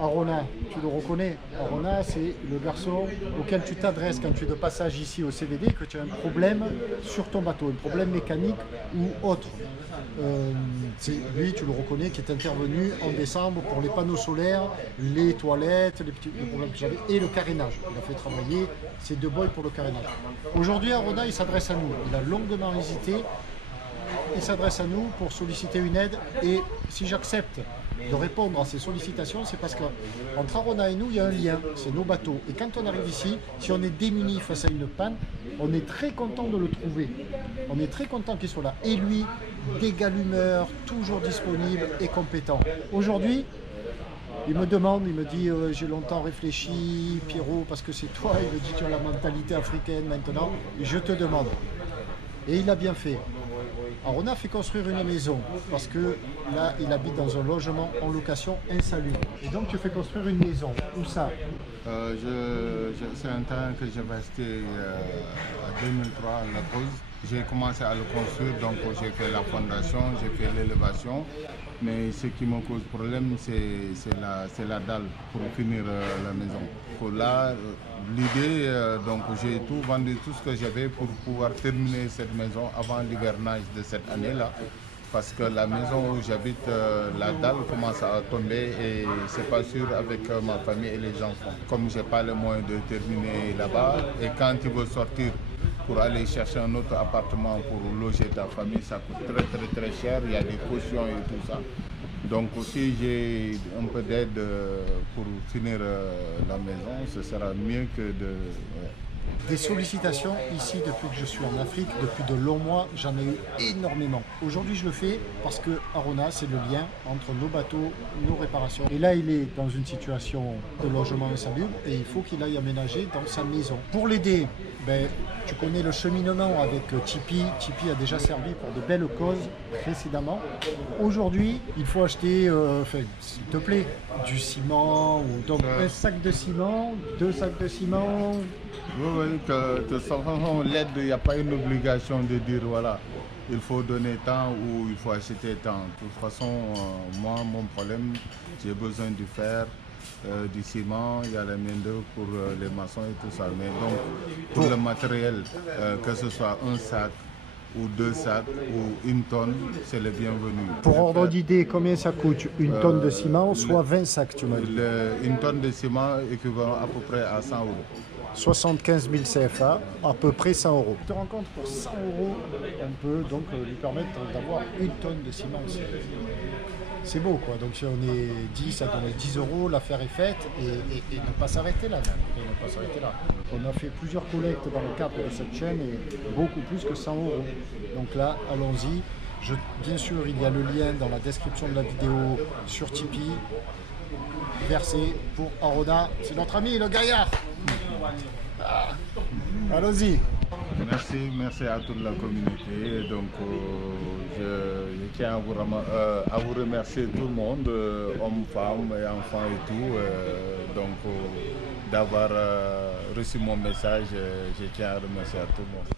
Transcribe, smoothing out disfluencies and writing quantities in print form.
Arona, tu le reconnais. Arona, c'est le garçon auquel tu t'adresses quand tu es de passage ici au CVD, que tu as un problème sur ton bateau, un problème mécanique ou autre. C'est lui, tu le reconnais, qui est intervenu en décembre pour les panneaux solaires, les toilettes, les problèmes que j'avais et le carénage. Il a fait travailler ces deux boys pour le carénage. Aujourd'hui, Arona, il s'adresse à nous. Il a longuement hésité. Il s'adresse à nous pour solliciter une aide et si j'accepte de répondre à ces sollicitations, c'est parce qu'entre Arona et nous, il y a un lien, c'est nos bateaux. Et quand on arrive ici, si on est démuni face à une panne, on est très content de le trouver. On est très content qu'il soit là. Et lui, d'égal humeur, toujours disponible et compétent. Aujourd'hui, il me demande, il me dit j'ai longtemps réfléchi, Pierrot, parce que c'est toi, il me dit tu as la mentalité africaine maintenant, et je te demande. Et il a bien fait. Alors on a fait construire une maison parce que là il habite dans un logement en location insalubre. Et donc tu fais construire une maison. Où ça? C'est un terrain que j'ai acheté en 2003 à La Pose. J'ai commencé à le construire, donc j'ai fait la fondation, j'ai fait l'élévation. Mais ce qui me cause problème, c'est la dalle pour finir la maison. Là, l'idée, donc j'ai tout vendu, tout ce que j'avais pour pouvoir terminer cette maison avant l'hivernage de cette année-là. Parce que la maison où j'habite, la dalle commence à tomber et c'est pas sûr avec ma famille et les enfants. Comme j'ai pas le moyen de terminer là-bas et quand tu veux sortir pour aller chercher un autre appartement pour loger ta famille, ça coûte très cher, il y a des cautions et tout ça. Donc si j'ai un peu d'aide pour finir la maison, ce sera mieux que de... Des sollicitations ici depuis que je suis en Afrique, depuis de longs mois, j'en ai eu énormément. Aujourd'hui je le fais parce que Arona c'est le lien entre nos bateaux, nos réparations. Et là il est dans une situation de logement insalubre et il faut qu'il aille aménager dans sa maison. Pour l'aider, tu connais le cheminement avec Tipeee. Tipeee a déjà servi pour de belles causes précédemment. Aujourd'hui il faut acheter, s'il te plaît, du ciment, ou donc un sac de ciment, 2 sacs de ciment. Oui, que de toute façon, l'aide, il n'y a pas une obligation de dire voilà, il faut donner tant ou il faut acheter tant. De toute façon, moi, mon problème, j'ai besoin du fer, du ciment, il y a la main-d'œuvre pour les maçons et tout ça. Mais donc, pour le matériel, que ce soit un sac, ou 2 sacs, ou 1 tonne, c'est le bienvenu. Pour ordre d'idée, combien ça coûte une tonne de ciment, soit 20 sacs, tu m'as dit? Une tonne de ciment équivaut à peu près à 100 euros. 75 000 CFA, à peu près 100 euros. Tu te rends compte, pour 100 euros, on peut donc lui permettre d'avoir une tonne de ciment. C'est beau quoi, donc si on est 10 à donner 10 euros, l'affaire est faite et ne pas s'arrêter là même. Et ne pas s'arrêter là. On a fait plusieurs collectes dans le cadre de cette chaîne et beaucoup plus que 100 euros. Donc là, allons-y. Bien sûr, il y a le lien dans la description de la vidéo sur Tipeee. Versé pour Arona, c'est notre ami le gaillard. Allons-y. Merci à toute la communauté. Donc, je tiens à vous remercier tout le monde, hommes, femmes et enfants et tout. Donc, d'avoir reçu mon message, je tiens à remercier à tout le monde.